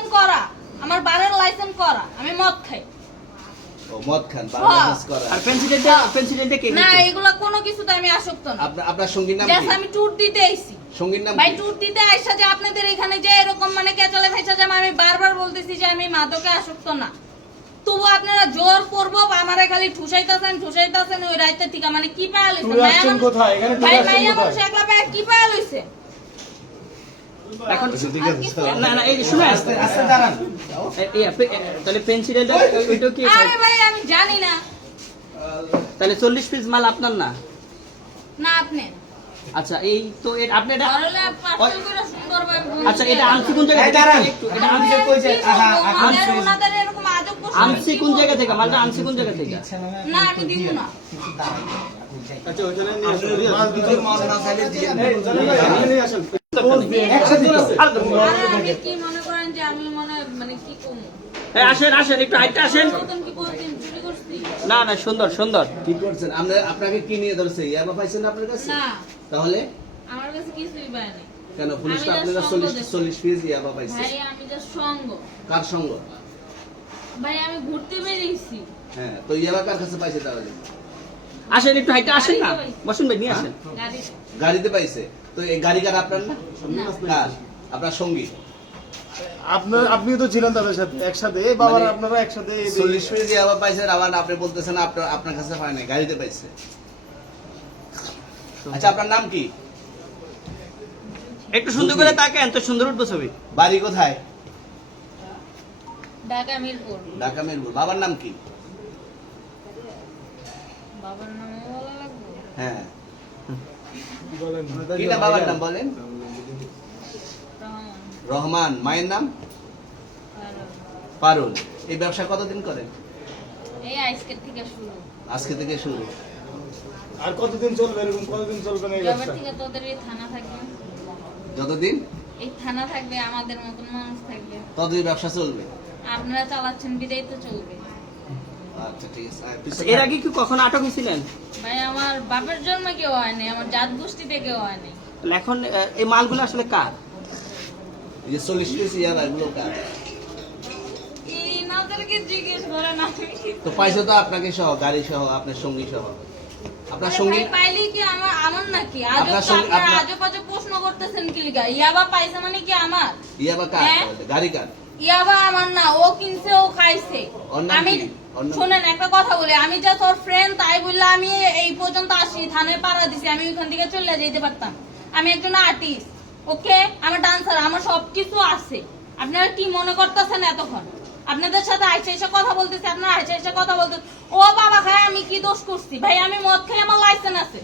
Licence করা, আমার বারের লাইসেন্স করা, আমি মদ খাই। ও মদ খান, বাবার লাইসেন্স করা। আর পেন্সিলটা কে না, দিত? এগুলা কোনো কিছুতে আমি আসক্ত না। আপনার সঙ্গীর নাম জাস্ট কি? আমি ট্যুর দিতে আইছি। সঙ্গীর নাম ভাই কি? ট্যুর দিতে আইসা যে আপনাদের এখানে যে এরকম মানে কেচালে ভাইসা যে আমি বারবার বলতেছি যে আমি মাদকে আসক্ত না, তবু আপনারা জোর করবো আমারে খালি ঠুসাইতাছেন ওই রাইতে থেকে। মানে কি পায়া লইছেন ভাই? ভাই মাইয়া মানুষ একলা পায়া কি পায়া লইছে? এখন ঠিক আছে, না না এই শুনে আস্তে আস্তে দাঁড়ান। তাহলে পেন্সিলটা ওইটা কি? আরে ভাই আমি জানি না। তাহলে 40 পিস মাল আপনার না? না আপনি আচ্ছা এই তো আপনি এটা ধরলে পার্সেল করে সুন্দরভাবে বলছি। আচ্ছা এটা আনছি কোন জায়গা এই থেকে? দাঁড়ান। একটু এটা আনছি কই যায়? আহা, ওনাদের ওনাদের এরকম আজব প্রশ্ন আনছি কোন জায়গা থেকে? মালটা আনছি কোন জায়গা থেকে? না আমি দিব না। আচ্ছা ওখানে নিয়ে আসুন। একসাথে তো। আরে আমি কি মনে করেন যে আমি মানে কি কমু? এই আসেন আসেন একটু আইতে আসেন। নতুন কি বলতেন চুরি করছি? না না সুন্দর সুন্দর। কি করছেন? আপনাকে কি নিয়ে ধরছে? ইয়াবা পাইছেন আপনার কাছে? না তাহলে আমার কাছে কিছুই পায় নাই। কেন পুলিশ আমি আপনার just 40 পিস ইয়াবা পাইছে? ভাই আমি যা সঙ্গ, কার সঙ্গ? ভাই আমি ঘুরতে বেরিয়েছি। হ্যাঁ, তো ইয়াবা কার কাছে পাইছে তাহলে? আসেন একটু হাইতে আসেন না। বসুন ভাই নিয়ে আসেন। গাড়ি গাড়িতে পাইছে। তো এই গাড়ি কার আপনার না? না। কার? আপনার সঙ্গী। আপনিও তো ছিলেন তাদের সাথে একসাথে, এই বাবার মানে আপনারা একসাথে 40 পিস ইয়াবা পাইছে, আবার আপনি বলতেছেন আপনার কাছে হয় নাই, গাড়িতে পাইছে। আচ্ছা আপনার নাম কি? একটু সুন্দর করে তাকান তো সুন্দর উঠবো ছবি। বাড়ি কোথায়? ঢাকা মিরপুর। ঢাকা মিরপুর। বাবার নাম কি? বাবার নামে বলা লাগবে? হ্যাঁ, বলেন কি না বাবার নাম বলেন? রহমান। রহমান। মায়ের নাম? আর পারুল। এই ব্যবসা কতদিন করেন? এই আজকের থেকে শুরু। আজকে থেকে শুরু। আর কতদিন চলবে, এরকম কতদিন চলবে না এই এবার ব্যবসা? থেকে তোদের এই থানা থাকবে, যতদিন এই থানা থাকবে, আমাদের মতন মানুষ থাকবে। ততদিন ব্যবসা চলবে। আপনারা চালাচ্ছেন বিদায় তো চলবে। আচ্ছা ঠিক আছে। পিছনে এর আগে কি কখনো আটক হয়েছিলেন? ভাই আমার বাপের জন্মে কেউ হয়নি, আমার জাত গোষ্ঠীতে কেউ হয়নি। তাহলে এখন এই মালগুলো আসলে কার? এই যে 40 পিস ইয়াবা এগুলো কার? ইনাদেরকে জিজ্ঞেস করেন আমি কি তো পাইছে তো আপনাকে সহ, গাড়ি সহ, আপনার সঙ্গী সহ। আপনার সঙ্গী ভাই পাইলে কি আমার নাকি? আজব আপনার তো সঙ্গে- আপনারা আপনার- আজব আজব প্রশ্ন করতেছেন কি লিগা? ইয়াবা পাইছে মানে কি আমার? ইয়াবা কার? হ্যাঁ? তাহলে? গাড়ি কার? ইয়াবা আমার না, ও কিনছে ও খাইছে। ওর নাম আমি কি? ওর নাম- শুনেন একটা কথা বলি, আমি যা তোর ফ্রেন্ড তাই বললে আমি এই পর্যন্ত আসি, থানায় পাড়া দিছি, আমি ওইখান থেকে চলে যেতে পারতাম। আমি একজন আর্টিস্ট, ওকে, আমার ডান্সার, আমার সবকিছু আছে। আপনারা কি মনে করতেছেন এতক্ষণ? আপনাদের সাথে আইসা এসে কথা বলতেছি, আপনারা আইসা এসে কথা বলতেছেন। ও বাবা খায় আমি কি দোষ করছি? ভাই আমি মদ খাই, আমার লাইসেন্স আছে।